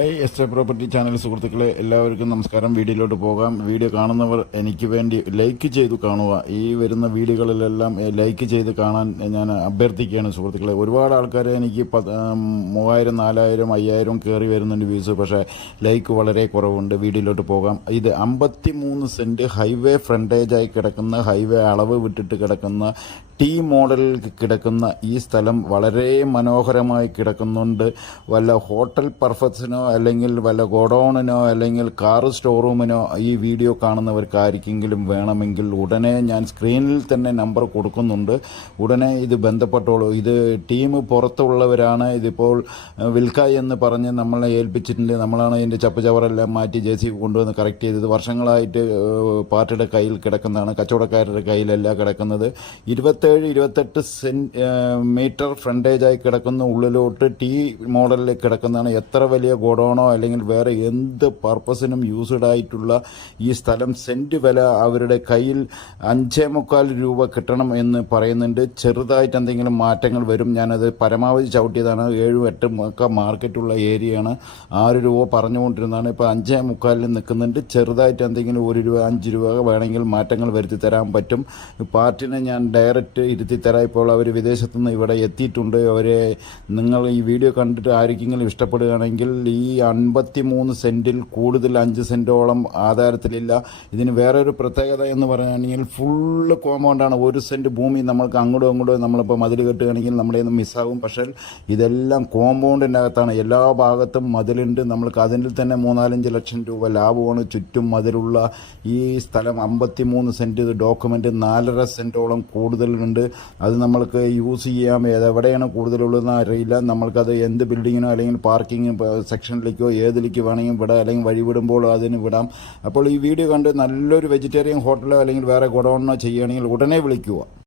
S A property channel സുഹൃത്തുക്കളെ എല്ലാവർക്കും നമസ്കാരം. വീഡിയോയിലോട്ട് പോകാം. വീഡിയോ കാണുന്നവർ എനിക്ക് വേണ്ടി ലൈക്ക് ചെയ്തു കാണുക. ഈ വരുന്ന വീഡിയോകളിലെല്ലാം ലൈക്ക് ചെയ്ത് കാണാൻ ഞാൻ അഭ്യർത്ഥിക്കുകയാണ് സുഹൃത്തുക്കളെ. ഒരുപാട് ആൾക്കാർ എനിക്ക് 3000, 4000, 5000 കയറി വരുന്നുണ്ട് വ്യൂസ്. പക്ഷേ ലൈക്ക് വളരെ കുറവുണ്ട്. വീഡിയോയിലോട്ട് പോകാം. ഇത് 53 സെന്റ് ഹൈവേ ഫ്രണ്ടേജായി കിടക്കുന്ന, ഹൈവേ അളവ് വിട്ടിട്ട് കിടക്കുന്ന, ടി മോഡലിൽ കിടക്കുന്ന ഈ സ്ഥലം വളരെ മനോഹരമായി കിടക്കുന്നുണ്ട്. വല്ല ഹോട്ടൽ പർപ്പസിനോ അല്ലെങ്കിൽ വല്ല ഗോഡൌണിനോ അല്ലെങ്കിൽ കാർ സ്റ്റോറൂമിനോ ഈ വീഡിയോ കാണുന്നവർക്ക് ആർക്കെങ്കിലും വേണമെങ്കിൽ ഉടനെ ഞാൻ സ്ക്രീനിൽ തന്നെ നമ്പർ കൊടുക്കുന്നുണ്ട്. ഉടനെ ഇത് ബന്ധപ്പെട്ടോളൂ. ഇത് ടീം പുറത്തുള്ളവരാണ്. ഇതിപ്പോൾ വിൽക്കായി എന്ന് പറഞ്ഞ് നമ്മളെ ഏൽപ്പിച്ചിട്ടുണ്ട്. നമ്മളാണ് ഇതിൻ്റെ ചപ്പുചവറെല്ലാം മാറ്റി JCB കൊണ്ടുവന്ന് കറക്റ്റ് ചെയ്തത്. വർഷങ്ങളായിട്ട് പാർട്ടിയുടെ കയ്യിൽ കിടക്കുന്നതാണ്, കച്ചവടക്കാരുടെ കയ്യിലല്ല കിടക്കുന്നത്. 27-28 മീറ്റർ ഫ്രണ്ടേജായി കിടക്കുന്ന, ഉള്ളിലോട്ട് ടി മോഡലിൽ കിടക്കുന്നതാണ്. എത്ര വലിയ ഗോഡൌണോ അല്ലെങ്കിൽ വേറെ എന്ത് പർപ്പസിനും യൂസ്ഡ് ആയിട്ടുള്ള ഈ സ്ഥലം സെന്റ് വില അവരുടെ കയ്യിൽ 5.25 രൂപ കിട്ടണം എന്ന് പറയുന്നുണ്ട്. ചെറുതായിട്ട് എന്തെങ്കിലും മാറ്റങ്ങൾ വരും. ഞാനത് പരമാവധി ചവിട്ടിയതാണ്. 7-8 ഒക്കെ മാർക്കറ്റുള്ള ഏരിയയാണ്. 6 രൂപ പറഞ്ഞുകൊണ്ടിരുന്നതാണ്. ഇപ്പോൾ 5.25 നിൽക്കുന്നുണ്ട്. ചെറുതായിട്ട് എന്തെങ്കിലും 1 രൂപ 5 രൂപ വേണമെങ്കിൽ മാറ്റങ്ങൾ വരുത്തി തരാൻ പറ്റും. പാർട്ടിനെ ഞാൻ ഡയറക്റ്റ് ഇരുത്തിത്തരാം. ഇപ്പോൾ അവർ വിദേശത്തു നിന്ന് ഇവിടെ എത്തിയിട്ടുണ്ട്. അവരെ നിങ്ങൾ ഈ വീഡിയോ കണ്ടിട്ട് ആർക്കെങ്കിലും ഇഷ്ടപ്പെടുകയാണെങ്കിൽ ഈ 53 സെന്റിൽ കൂടുതൽ 5 സെന്റോളം ആധാരത്തിലില്ല. ഇതിന് വേറൊരു പ്രത്യേകത എന്ന് പറയുകയാണെങ്കിൽ ഫുള്ള് കോമ്പൗണ്ടാണ്. 1 സെന്റ് ഭൂമി നമ്മൾക്ക് അങ്ങോട്ടും ഇങ്ങോട്ടും നമ്മളിപ്പോൾ മതിൽ കെട്ടുകയാണെങ്കിൽ നമ്മുടെ നിന്ന് മിസ്സാകും. പക്ഷേ ഇതെല്ലാം കോമ്പൗണ്ടിൻ്റെ അകത്താണ്. എല്ലാ ഭാഗത്തും മതിലുണ്ട്. നമ്മൾക്ക് അതിൽ തന്നെ 3-4 ലക്ഷം രൂപ ലാഭമാണ്. ചുറ്റും മതിലുള്ള ഈ സ്ഥലം 53 സെന്റ്. ഡോക്യുമെന്റ് 4.5 സെന്റോളം കൂടുതലുണ്ട്. അത് നമ്മൾക്ക് യൂസ് ചെയ്യാം. എവിടെയാണ് കൂടുതലുള്ളതെന്ന് അറിയില്ല. നമ്മൾക്കത് എന്ത് ബിൽഡിങ്ങിനോ അല്ലെങ്കിൽ പാർക്കിംഗ് സെക്ഷനിലേക്കോ ഏതിലേക്ക് വേണമെങ്കിൽ വിടാം, അല്ലെങ്കിൽ വഴി വിടുമ്പോൾ അതിന് വിടാം. അപ്പോൾ ഈ വീഡിയോ കണ്ട് നല്ലൊരു വെജിറ്റേറിയൻ ഹോട്ടലോ അല്ലെങ്കിൽ വേറെ ഗോഡൌണിനോ ചെയ്യുകയാണെങ്കിൽ ഉടനെ വിളിക്കുക.